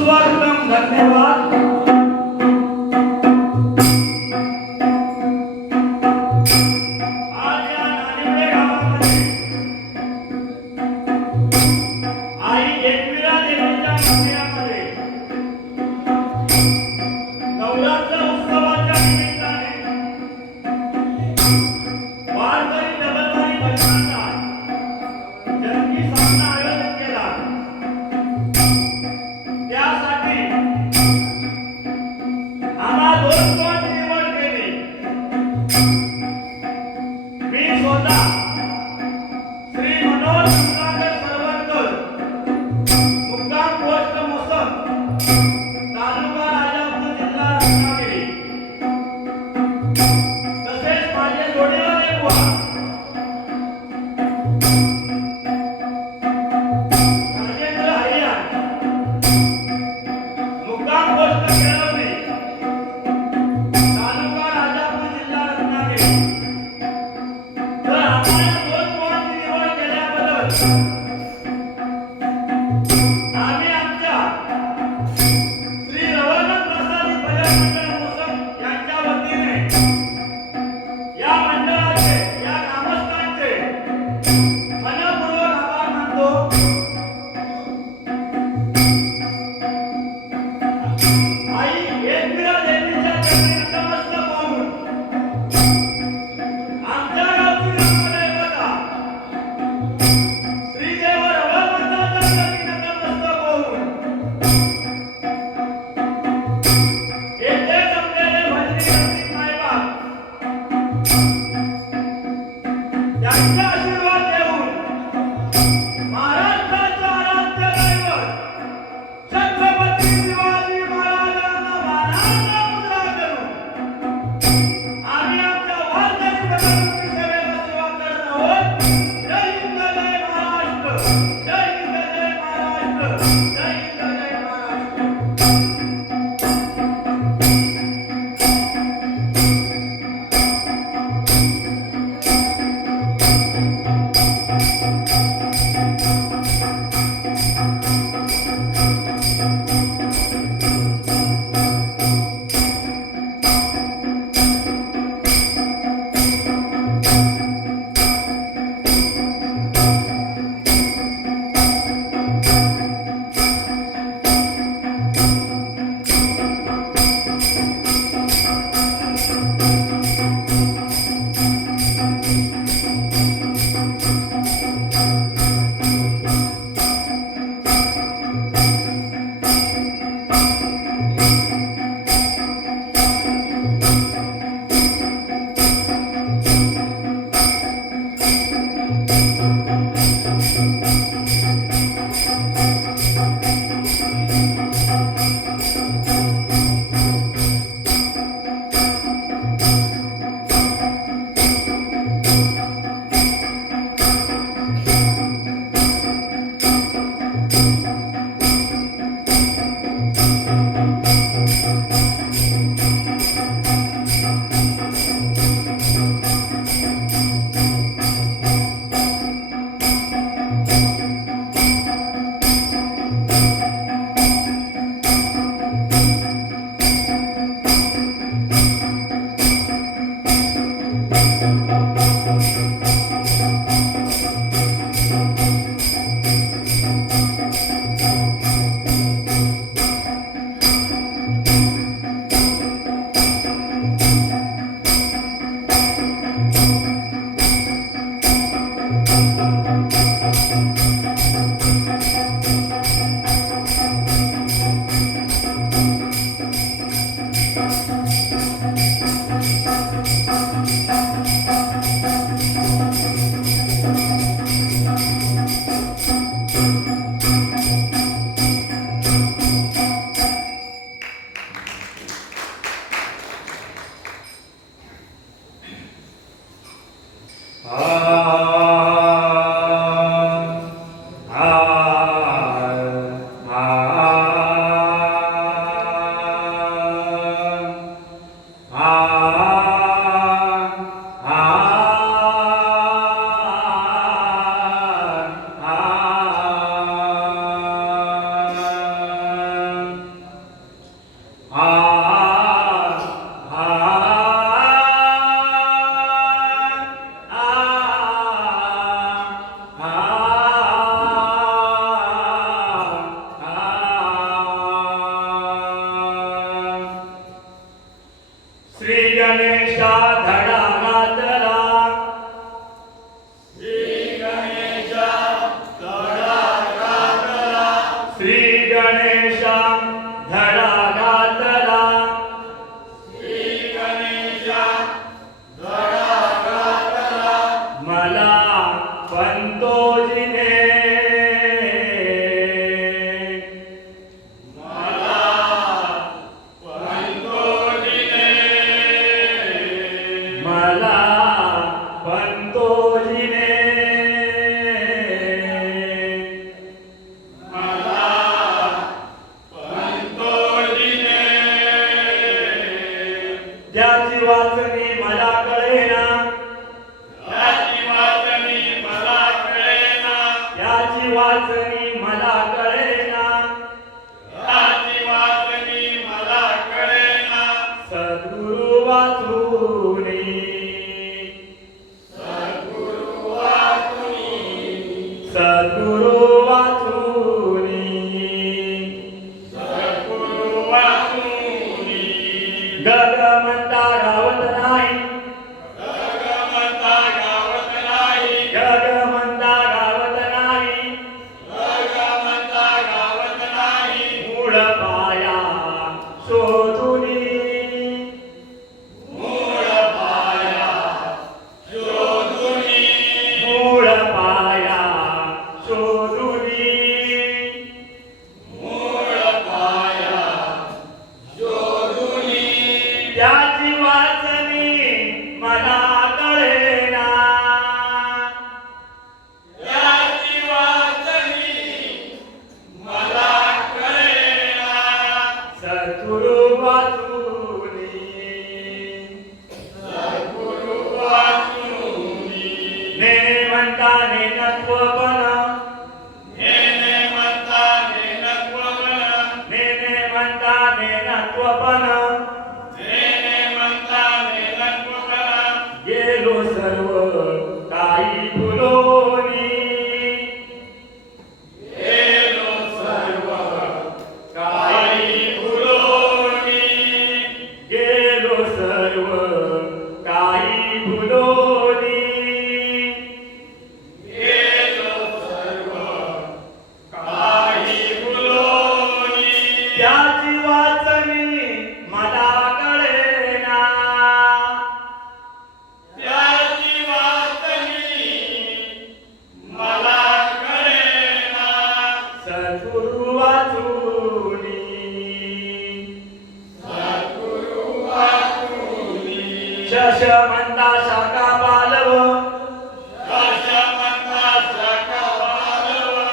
सुस्वागतम, धन्यवाद। आज या नानिवडे गावामध्ये आई एकविरा देवीच्या मंदिरामध्ये नवरात्र उत्सवाच्या निमित्ताने वारकरी डबलवारी भजनाचा जंगी सामना आयोजित केला। त्यासाठी आम्हा दोन लोकांची निवड केली। मी स्वतः श्री मनोज सुधाकर सरवटकर, मुक्काम पोस्ट मोसम, तालुका राजापूर, जिल्हा रत्नागिरी, तसेच माझे जोडीदार बुवा राजेंद्र हरियाण, मुक्काम पोस्ट केळवणे, तालुका राजापूर, जिल्हा रत्नागिरी। तर आम्हाला दोन पोळांची निवड केल्याबद्दल आम्ही आमच्या श्री रवनाथ प्रसादी भजन मंडळ मोसम यांच्या वतीने या मंडळाचे, या ग्रामस्थांचे मनपूर्वक आभार मानतो। आई एकविरा देवीच्या चरणी नतमस्तक होऊन आमच्या गावची ग्रामदैवता श्रीदेव रवळवंताच्या चरणी नतमस्तक होऊन येथे जमलेले भजनी रसिक मायबाप यांचे आशीर्वाद घेऊन महाराष्ट्राचा आराध्य दैवत छत्रपती शिवाजी महाराजांना मानाचा मुजरा करून आम्ही आमच्या वारकरी प्रजाती सेवेला सेवा करत आहोत। जय हिंद, जय महाराष्ट्र, जय हिंद, जय महाराष्ट्र, जय हिंद, जय महाराष्ट्र। गणेशा धडा घातला मला पंतोजीने मला पंतोजीने ज्याची वाचनी मला कळेना याची वाचनी मला कळेना सद्गुरु वाचूनी गगमंता गावत नाही गगमंता गावत नाही मूळ पाया शोधुनी मूळ पाया शोधुनी त्याची वाचनी मला कळेना सद्गुरु वाचूनी नेने म्हणता नेनत्वपण नेने म्हणता नेनत्वपण गेलो सर्व काही भुलोनी गेलो सर्व काही भुलोनी त्याची वाचनी मला कळेना सद्गुरु वाचूनी शश म्हणता शाखा पालव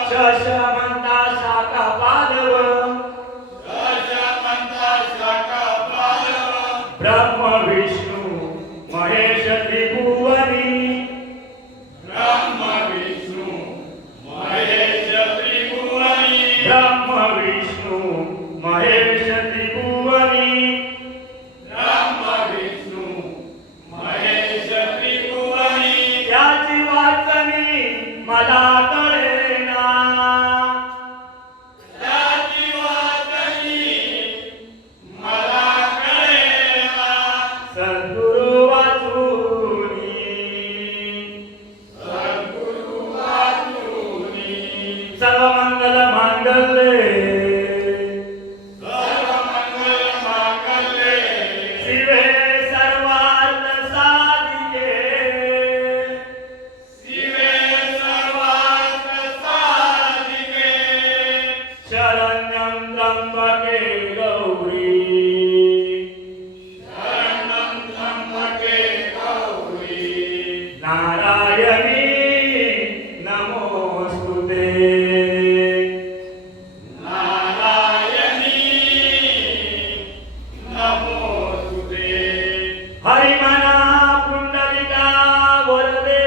शश म्हणता शाखा पालव ब्रह्म विष्णू महेश त्रिभुवनी ब्रह्म विष्णू महेश त्रिभुवनी त्याची वाचनी मला कळेना सद्गुरु वाचूनी सर्वमंगल मांगल्ये शिवे सर्वार्थ साधिके शरण्यं त्र्यंबके गौरी नारायणी नमोस्तुते हरिमना पुंडलिका वरदे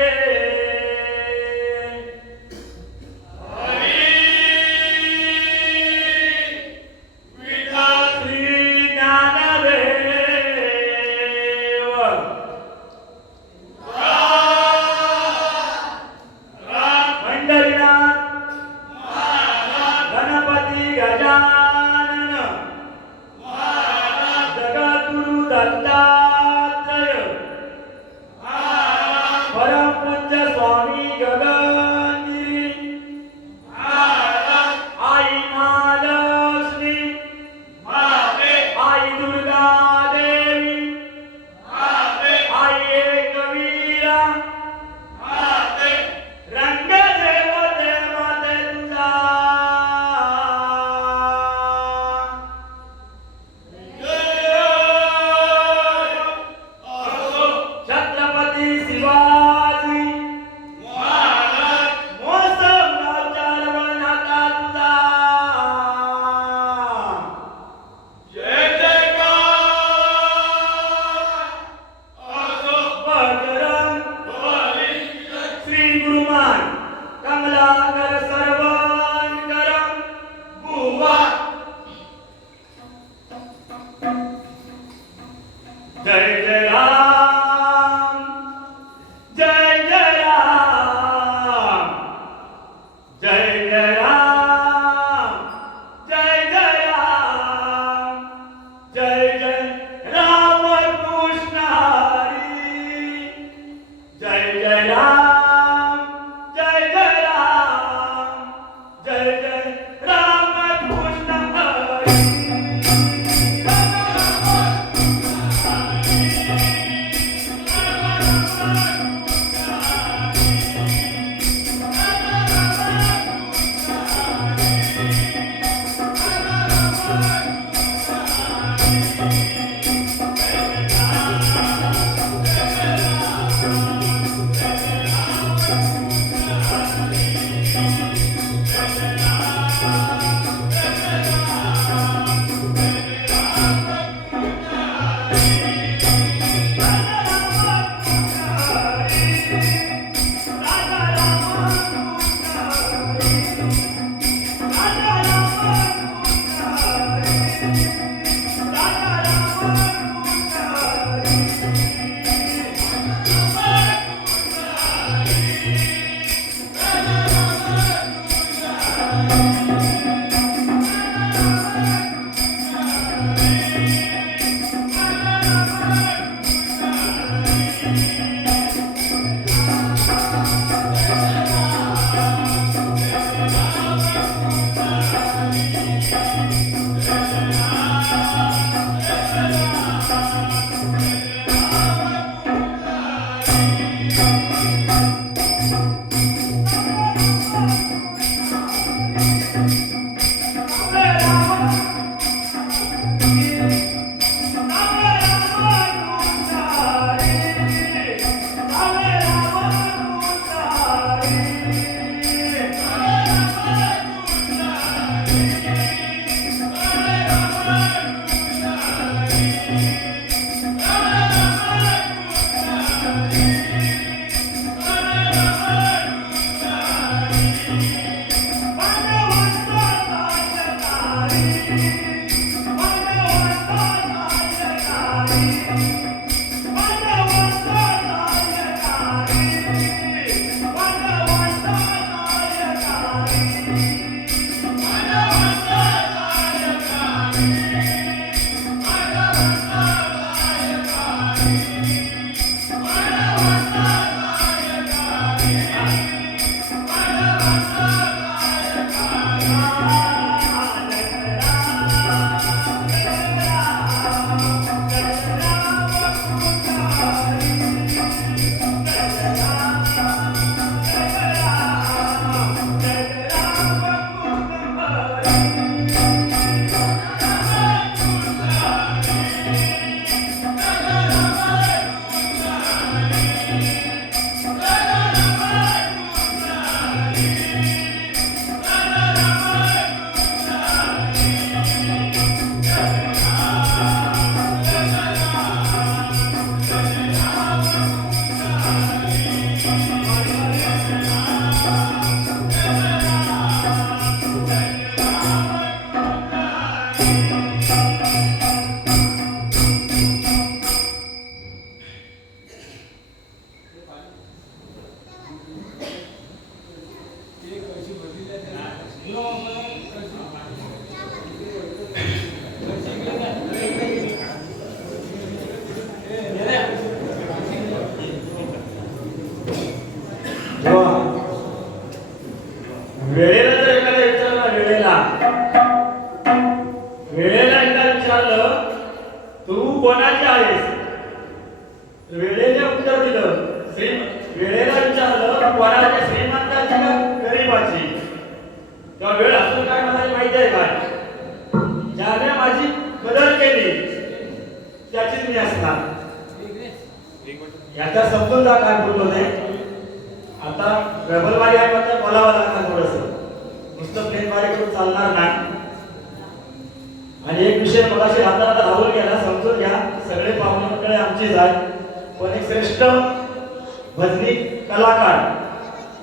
वेळेला जर एखादा विचारला वेळेला एकदा विचारलं तू कोणाची आहेस, वेळेने उत्तर दिलं वेळेला विचारलं कोणाच्या श्रीमंताची का गरीबाची, तेव्हा वेळ असून काय मला माहिती आहे काय, ज्याने माझी मदत केली त्याचीच मी असणार. याचा समजून जा काय बोललो ते. आता रबलवाडी आहे मात्र बोलावं लागणार थोडंसं, नुसतं प्लेनवारी करून चालणार नाही. आणि एक विषय मगाशी हाताला राहून गेला, समजून घ्या. सगळे पाहुणे मंडळी आमचीच आहेत, पण एक श्रेष्ठ भजनी कलाकार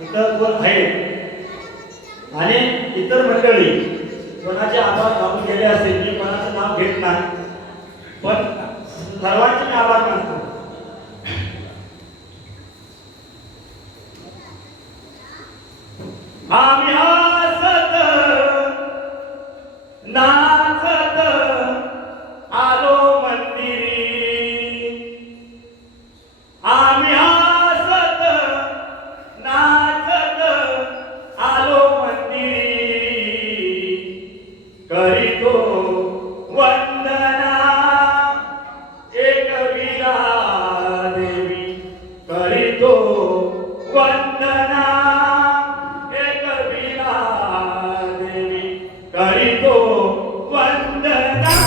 इतर कोण आहेत आणि इतर मंडळी कोणाचे आभार मानून गेले असतील, मी कोणाचं नाव घेत नाही, पण सर्वांचे मी आभार मानतो. आम्ही हसत नाचत आलो मंदिरी, आम्ही हसत नाचत आलो मंदिरी, करी करीतो वंदना एक वीरा देवी करीतो वंदना एक वीरा देवी करीतो वंदना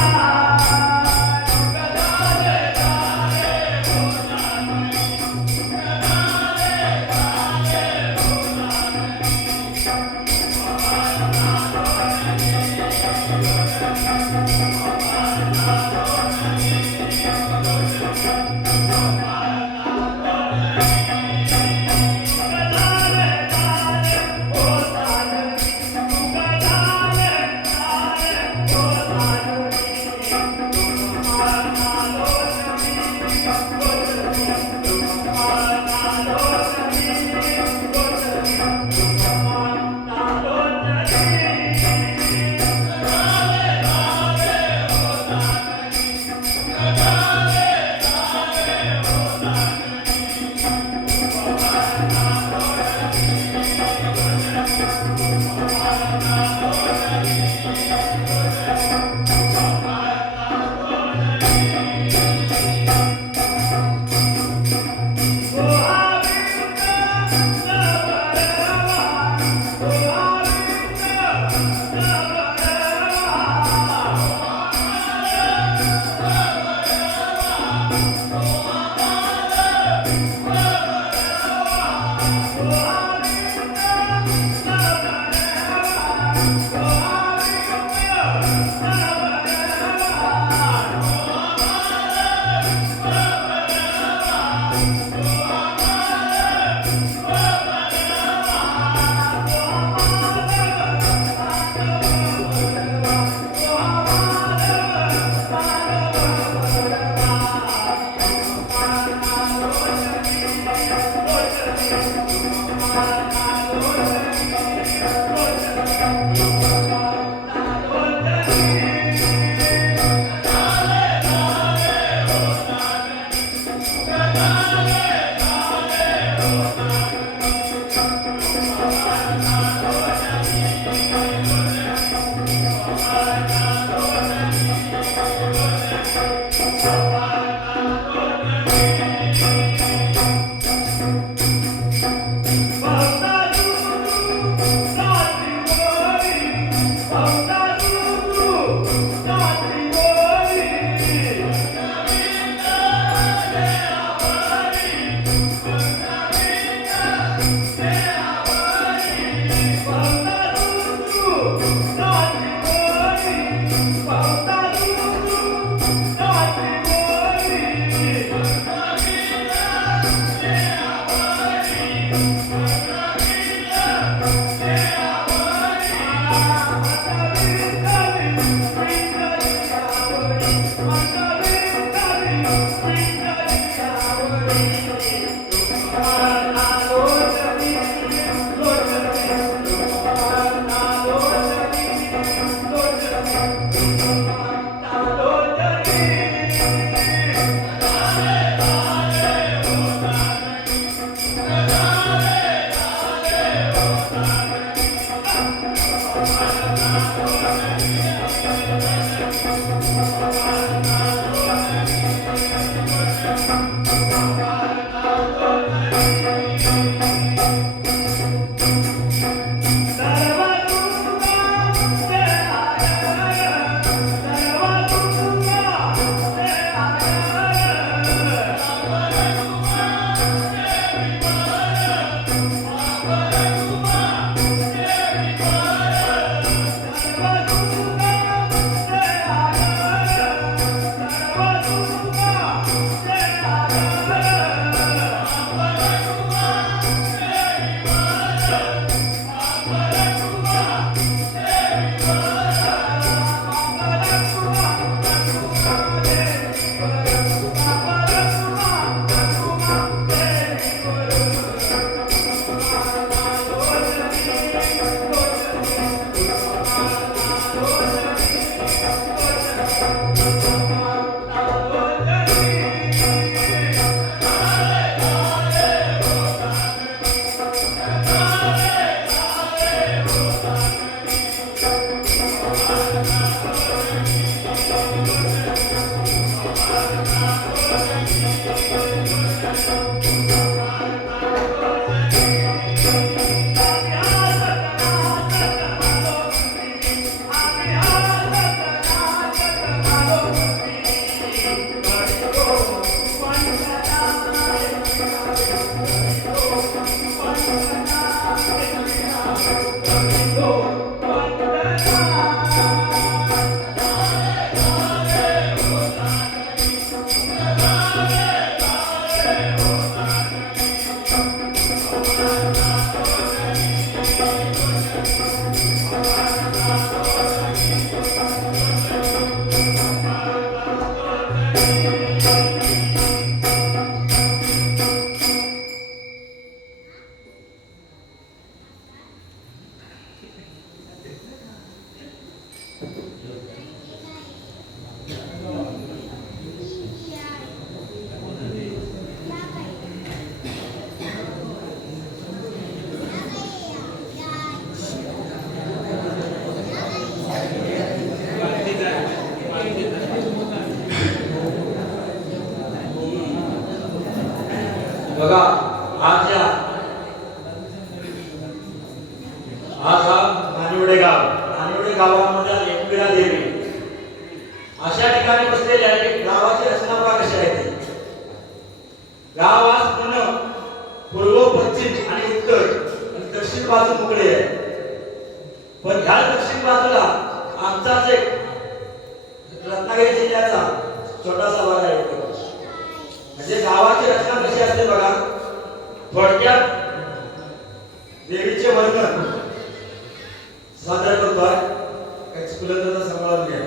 बघा आज हा नानिवडे गावामध्ये एकविरा देवी अशा ठिकाणी बसलेले आहे. गावाची रचना बघा कशी आहे ती. गाव आज पूर्ण पूर्व पश्चिम आणि उत्तर आणि दक्षिण बाजू मोकळी आहे. पण ह्या दक्षिण बाजूला आमचाच एक रत्नागिरी जिल्ह्याचा छोटासा भाग आहे. म्हणजे गावाची रचना कशी असते बघा. थोडक्यात देवीचे वर्णन सादर करतोय. एक्सप्लेनर सांभाळून घ्या.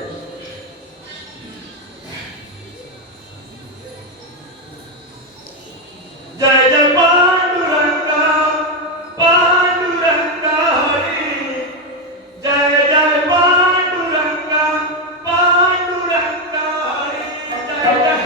जय जय पांडुरंगा पांडुरंगा हरी. जय जय पांडुरंगा पांडुरंगा हरी. जय जय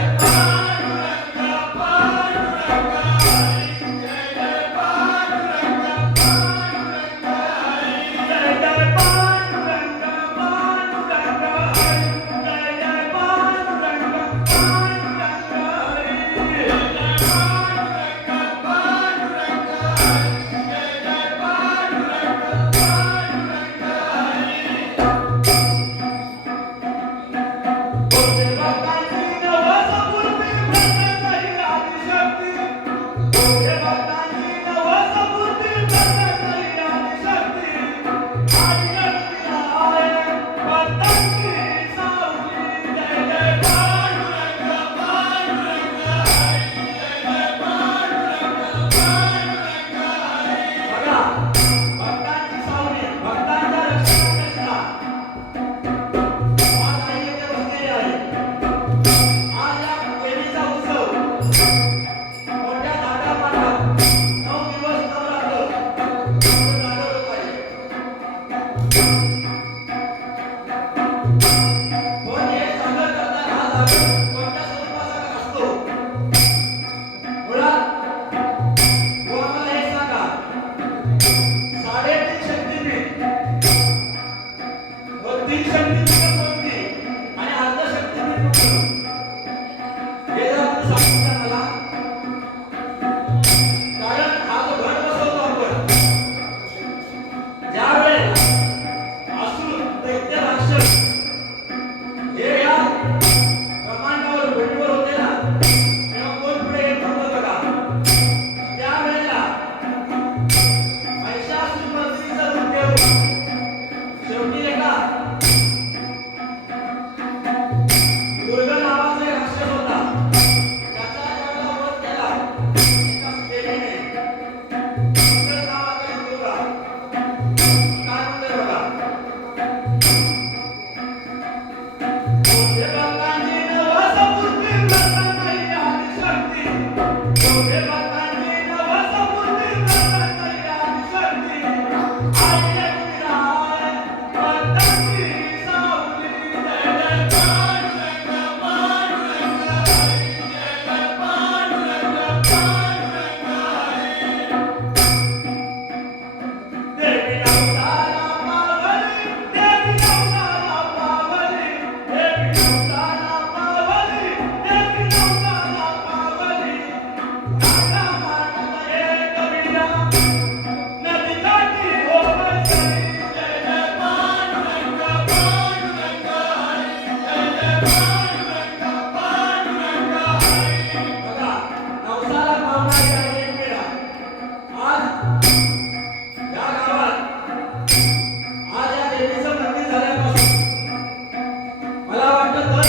मला वाटतं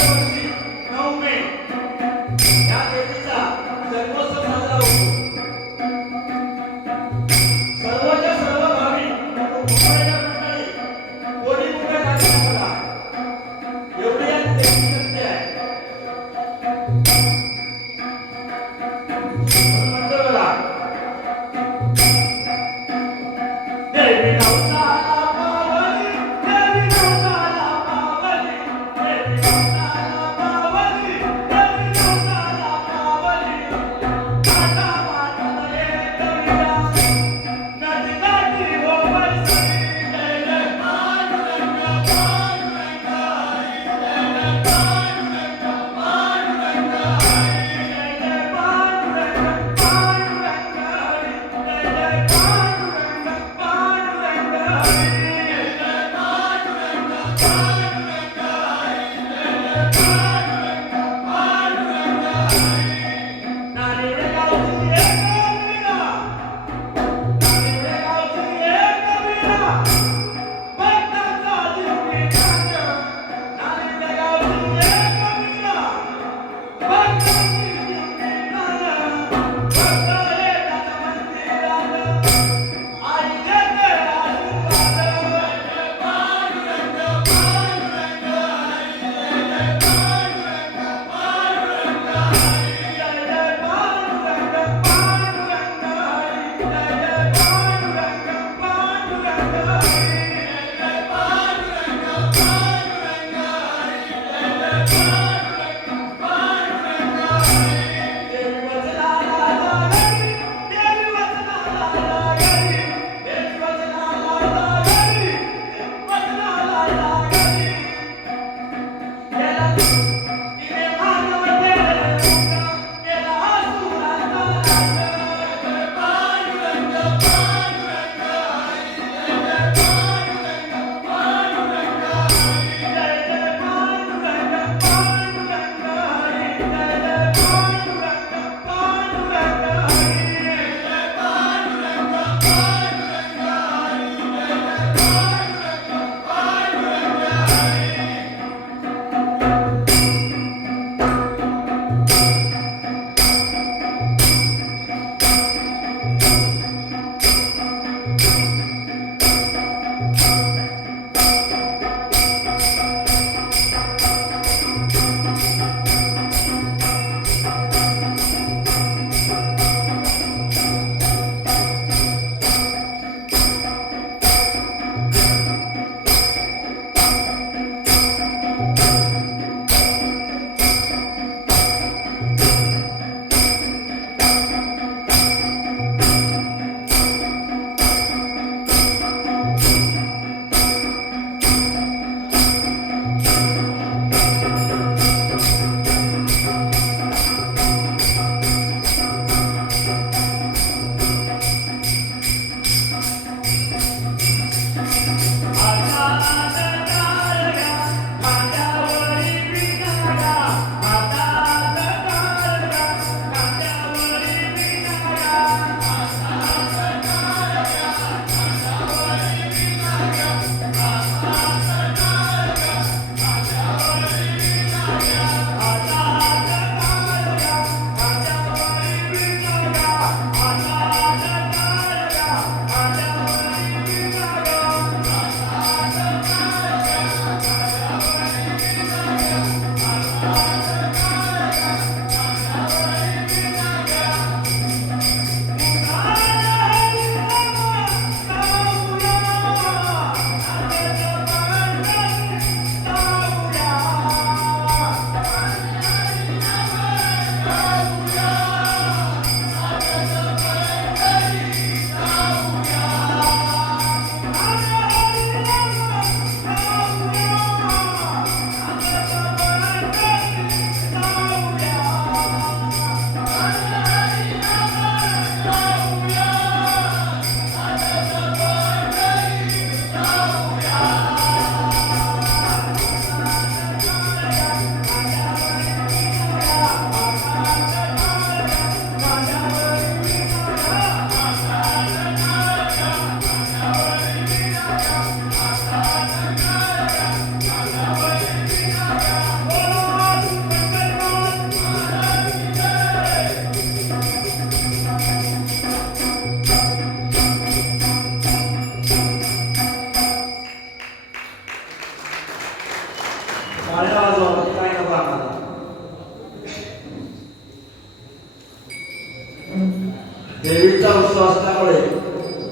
देवीचा उत्सव असल्यामुळे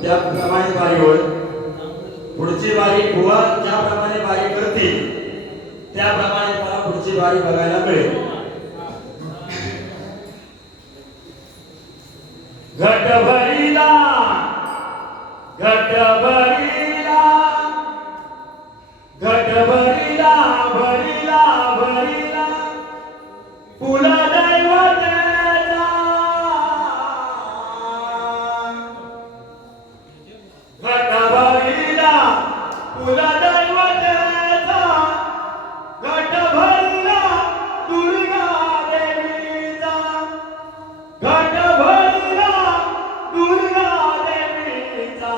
त्याप्रमाणे बारी होईल. पुढची बारी बुवा ज्याप्रमाणे बारी करतील त्याप्रमाणे मला पुढची बारी बघायला मिळेल. घट भरीला घट भरीला घट भरीला भरीला भरीला फुला दैवतेचा घट भरीला फुला दैवतेचा घट भरला दुर्गा देवीचा घट भरला दुर्गा देवीचा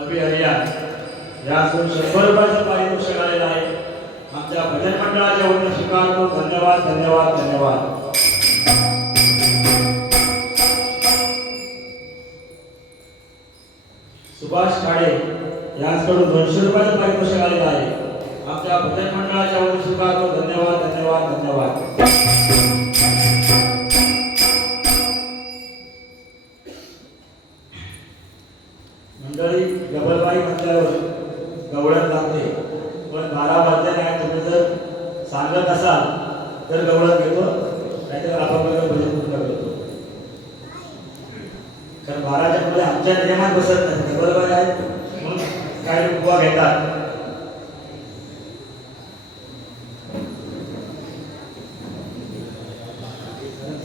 अभिहरियान यातून 100 रुपयाचं पारितोषिक आलेलं आहे. आमच्या भजन मंडळाच्या वतीने स्वीकारतो. धन्यवाद धन्यवाद धन्यवाद. सुभाष काळे यांच्याकडून 200 रुपयाचं पारितोषिक आलेलं आहे. आमच्या भजन मंडळाच्या वतीने स्वीकारतो. धन्यवाद धन्यवाद धन्यवाद. मंडळी गबलबाई म्हटल्यावर गवळण लागते, पण 12 वाजले नाही. तुम्ही जर सांगत असाल तर गवळण घेतो, नाहीतर आपण भजन पूर्ण करतो. कारण 12च्या पुढे आमच्या नियमात बसत नाही. गबलबाई आहेत म्हणून काही उपवा घेतात.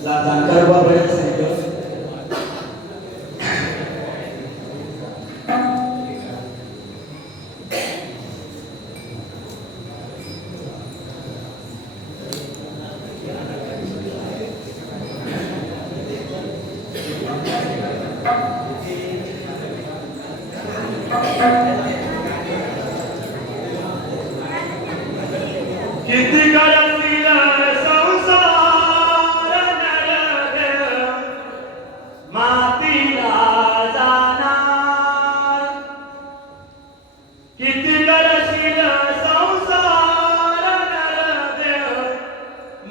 जाणकार उभा बरेच सांगितलं. किती करतील संसार नरदेव मातीला जाणार. किती करतील संसार नरदेव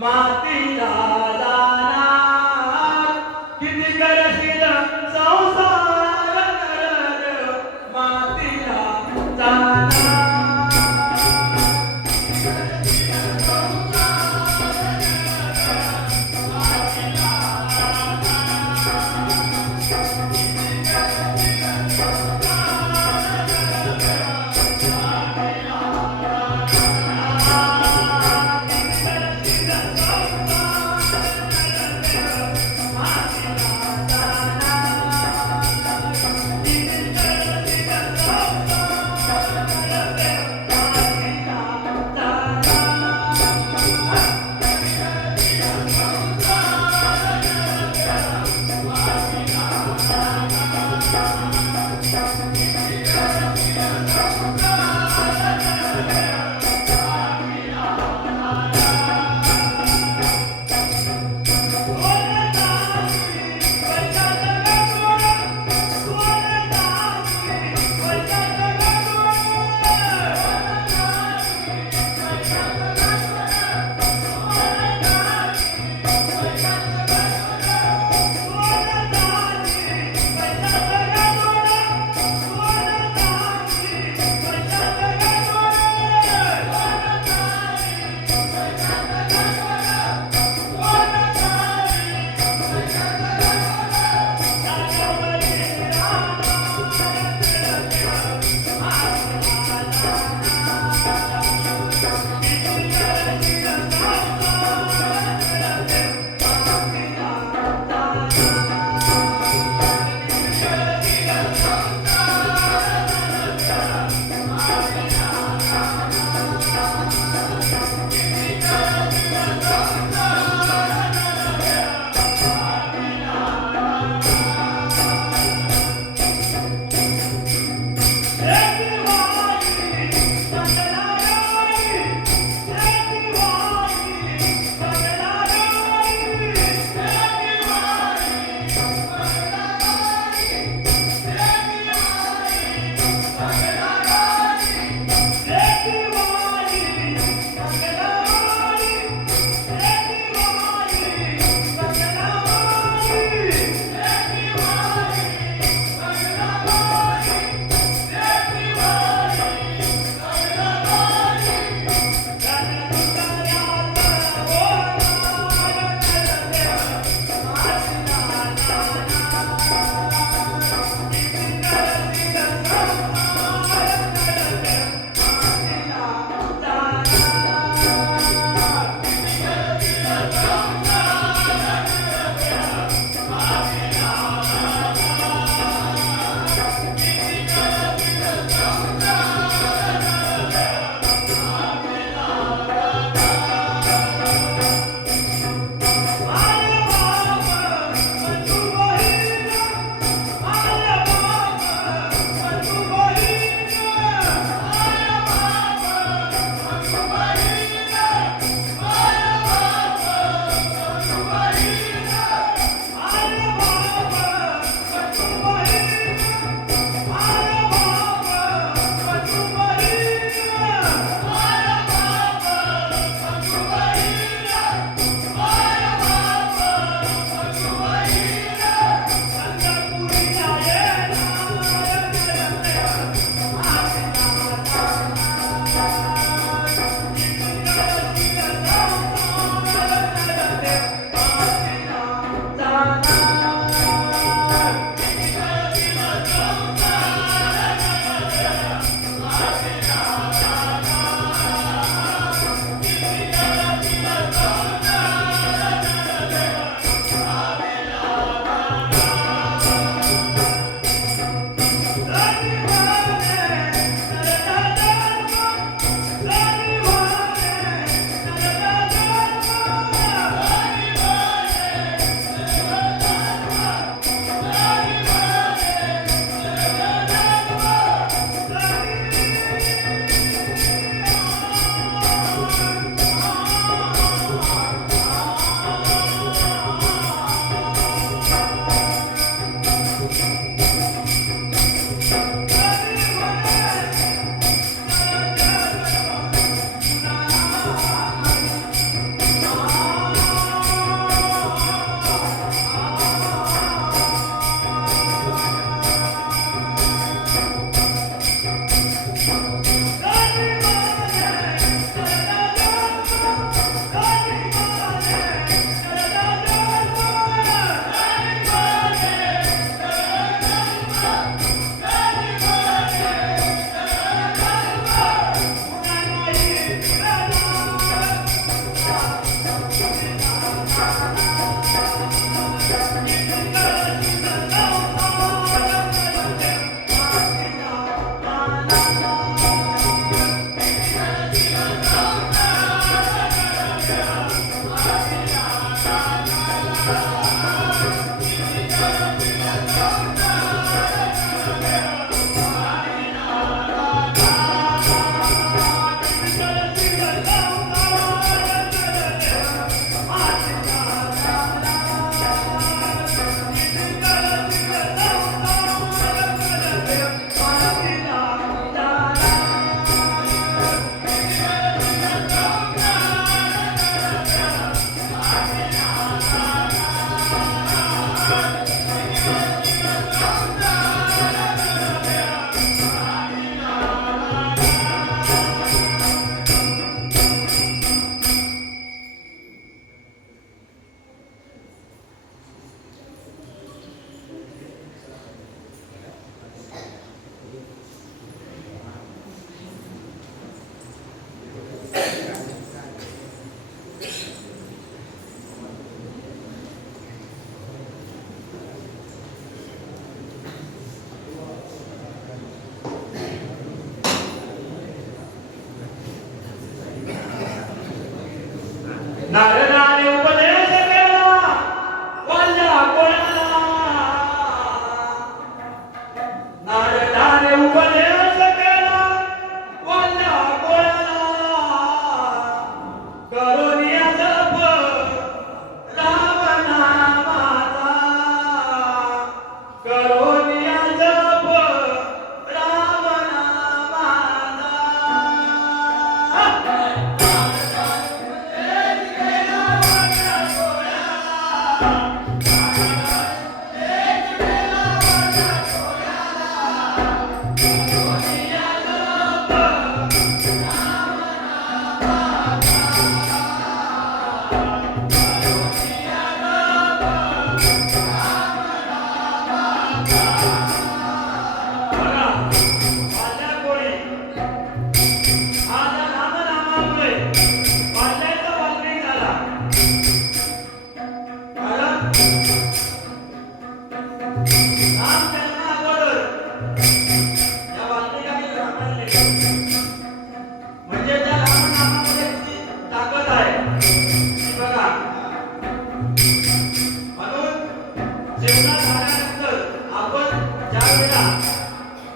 मातीला जाणार. किती करतील संसार नरदेव मातीला जाणार. उपदेश केला वाल्या गोळ्याला करुणिया जप राम नामाचा करुणिया जप राम नामाचा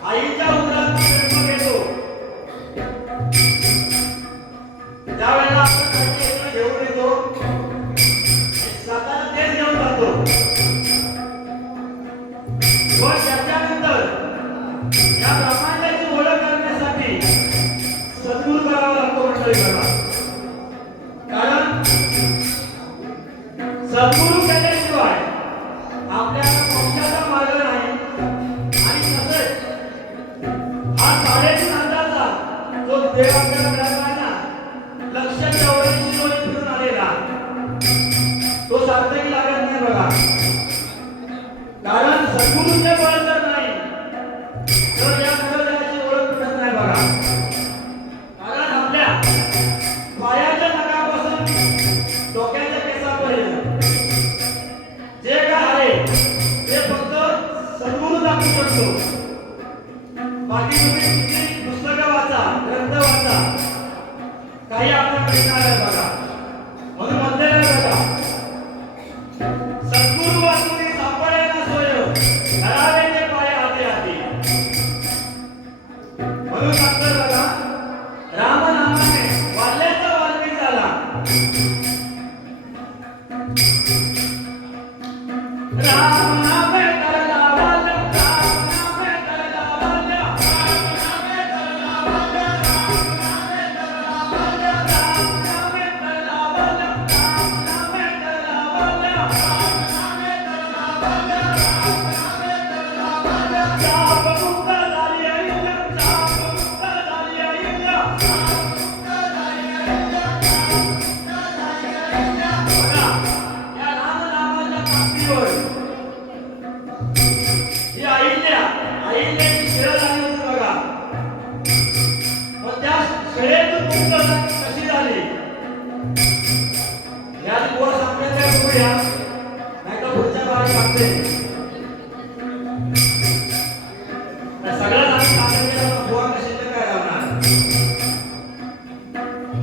आईच्या उदरात जन्म घेतो त्यावेळेला आपण त्याची घेऊन येतो स्वतः तेच घेऊन जातो व त्याच्यानंतर या ब्रह्मांडाची ओळख करण्यासाठी सद्गुरू करावा लागतो मंडळी बघा कारण सद्गुरू केल्याशिवाय आपल्याला मोक्षाचा मार्ग नाही आणि तसेच हा 3.5 अंदाजा जो देव आपल्याला मिळाला आहे ना लक्षात एवढ्याची जोडी फिरून आलेला तो सार्थकी लागत नाही बघा कारण सद्गुरूचे बळ तर नाही तर या खरं ओळख मिळत नाही बघा कारण आपल्या पायाच्या नखापासून डोक्याच्या केसापर्यंत जे काय आहे ते फक्त सद्गुरू दाखवू शकतो बाकी तुम्ही किती पुस्तकं वाचा ग्रंथ वाचा काही आपल्याला मिळणार आहे बघा म्हणून म्हणलेलं आहे बघा सद्गुरू वाचून सापडे ना सोय घरावे ते पाय हाती हाती म्हणून सांगतोय बघा राम नामाने वाल्याचा वाल्मिक झाला राम नामे करला वाल्या राम नामे करला वाल्या राम नामे करला वाल्या राम नामे करला वाल्या राम नामे करला वाल्या राम नामे करला वाल्या राम नामे करला वाल्या जाप मुक्त झाली आईला जाप मुक्त झाली आईला जाप मुक्त झाली आईला बघा या राम नामाच्या प्राप्तीवर ही अहिल्याची शिळा झाली होती बघा मग त्या शिळेतून मुक्त कशी झाली यात गोड सांगते काय बघूया नाही तर पुढच्या काळात सांगते सगळ्यात आधी सांगितलं गोवा कशी तर काय लावणार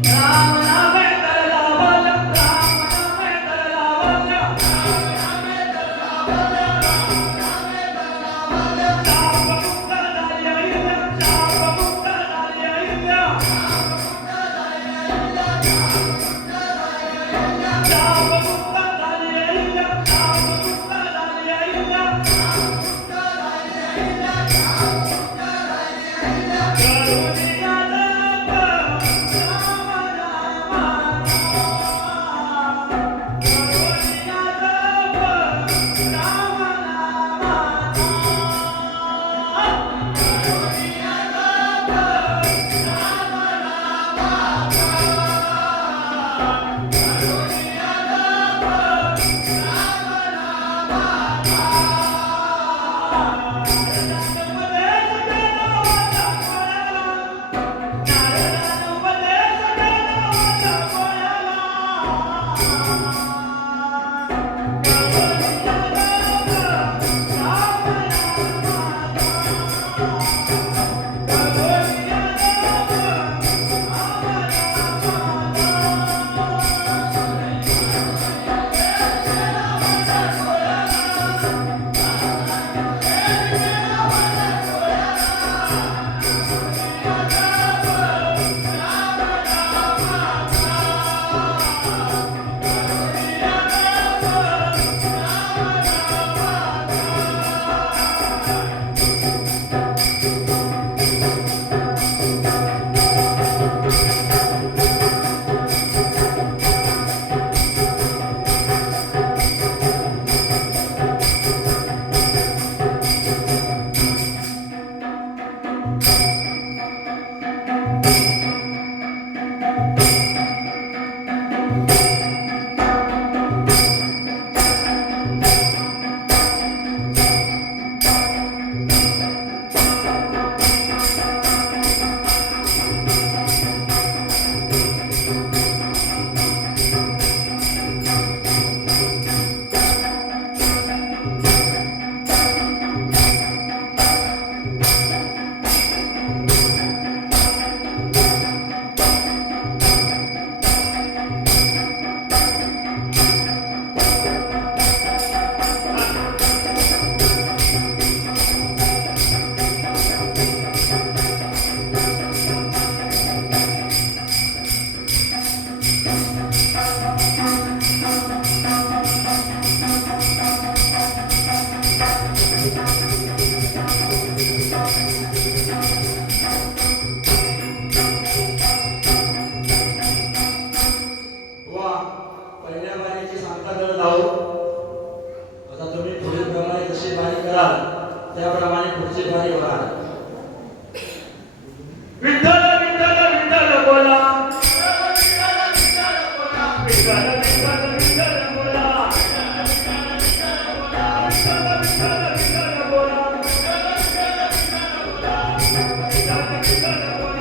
राम नामे करला वाल्या राम नामे करला वाल्या राम नामे करला वाल्या राम नामे करला वाल्या जाप मुक्त झाली आईला जाप मुक्त झाली आईला जाप मुक्त झाली आईला जाप मुक्त झाली आईला करुणिया जप राम नामाचा करुणिया जप राम नामाचा करुणिया जप राम नामाचा करुणिया जप राम नामाचा वा पहिल्या बारीची सांगता करत आहोत. आता तुम्ही पुढील प्रमाणे जशी बारी कराल त्याप्रमाणे पुढची बारी होणार. विठ्ठल विठ्ठल विठ्ठल बोला, विठ्ठल विठ्ठल विठ्ठल बोला, विठ्ठल विठ्ठल विठ्ठल बोला, विठ्ठल विठ्ठल बोला.